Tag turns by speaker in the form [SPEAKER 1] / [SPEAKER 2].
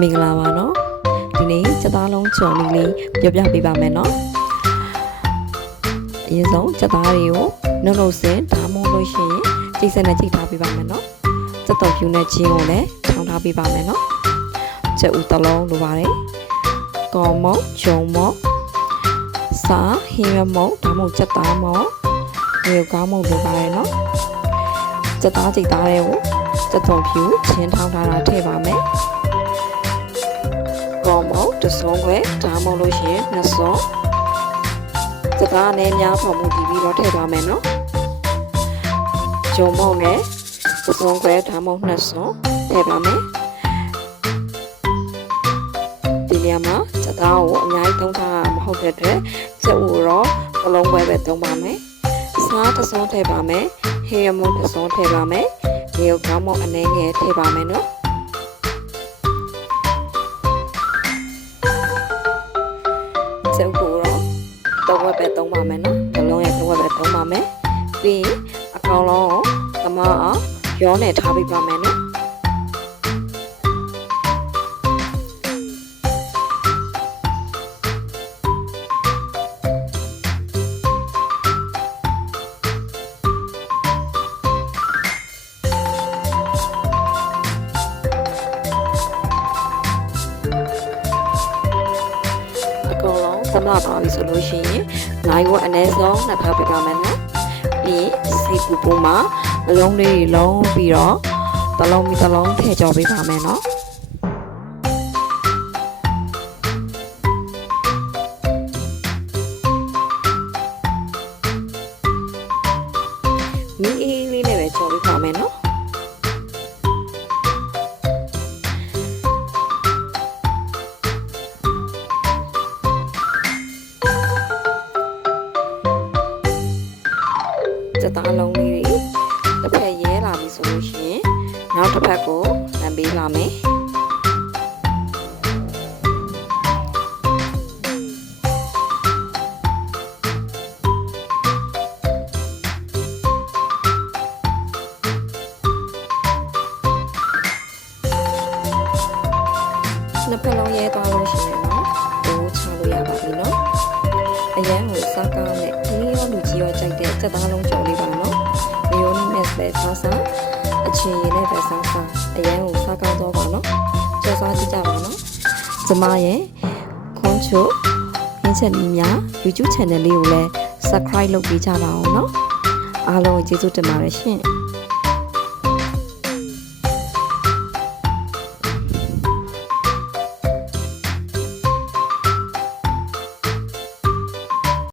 [SPEAKER 1] မင်္ဂလာပါနော်ဒီနေ့စက်သားလုံးကြော်မီလေးပြောပြပေးပါမယ်နော်အရင်ဆုံးစက်သားတွေကိုနှုတ်နှုတ်စင်ဒါမှမဟုတ်လို့ရှိရင်ကြိတ်ဆက်နဲ့ကြိတ်ထားပေးပါမယ်နော်စက်တော်ဖြူနဲ့ချင်းကိုလည်းထောင်းထားပေးပါမယ်နော်ချက်ဦးတစ်လုံးလိုပါတယ်ကော်မော့ဂျုံမော့စာဟင်းရမော့ဒါမှမဟုတ်စက်သားမော့ရေကောင်းမော့လိုပါတယ်နော်စက်သားကြိတ်သားတွေကိုစက်တော်ဖြူချင်းထောင်းထားတာထည့်ပါမယ်ကောမောက် တစ်စုံခွဲဒါမှမဟုတ်လို့ရှိရင်နှစ်စုံစကားနဲ့များဖော်မှုတည်ပြီးတော့ထည့်သွားမယ်နော်ဂျုံမောက်နဲ့တစ်စုံခွဲဒါမှမဟုတ်နှစ်စုံထည့်ပါမယ်ဒီနေရာမှာစကားကိုအများကြီးသုံးထားတာမဟုတ်တဲ့အတွက်ချက်ဦးတော့တစ်လုံးခွဲပဲသုံးပါမယ်စားတစ်စုံထည့်ပါမယ်ဟေးရမုံတစ်စုံထည့်ပါမယ်ရေကောင်းမောက်အနည်းငယ်ထည့်ပါမယ်နော် ကျုပ်ကိုတော့တော့ဝက်ပဲသုံးပါမယ်နော်။ဘလုံးရဲ့တော့ဝက်ပဲသုံးပါမယ်။ပြီးရင်အကောင်လုံးကိုသမားအောင်ရောနဲ့ထားပေးပါမယ်နော်။ လုံးသမလာပါပြီဆိုလို့ရှိရင်နိုင်ဝက်အနည်းဆုံးနှစ်ထားပေးပါမယ်နော်။ပြီးရင်စီပူပူမှာအလုံးလေးတွေလုံးပြီးတော့တစ်လုံးပြီးတစ်လုံးထည့်ကြော်ပေးပါမယ်နော်။ စက်သားလုံးလေးတွေတစ်ဖက်ရဲလာပြီဆိုလို့ရှိရင်နောက်တစ်ဖက်ကိုလမ်းပေးပါမယ်နှစ်ဖက်လုံးရဲသွားလို့ရှိရင်တော့ဘိုးချလို့ရပါပြီနော်အရန်ကိုစားကားနဲ့ဒီရောလူကြီးရောကြိုက်တဲ့စက်သားလုံးကြော်လေးပါနော်မယို နီနဲ့ပဲစားစားအချင်ရည်နဲ့ပဲစားစားအရန်ကိုစားကားတော့ပါနော်ကြော်စားကြည့်ကြပါနော်ကျမရဲ့ခွန်ချိုရင်းချက်နီးများ YouTube channel လေးကိုလည်း subscribe လုပ်ပေးကြပါအောင်နော်အားလုံးကိုကျေးဇူးတင်ပါတယ်ရှင်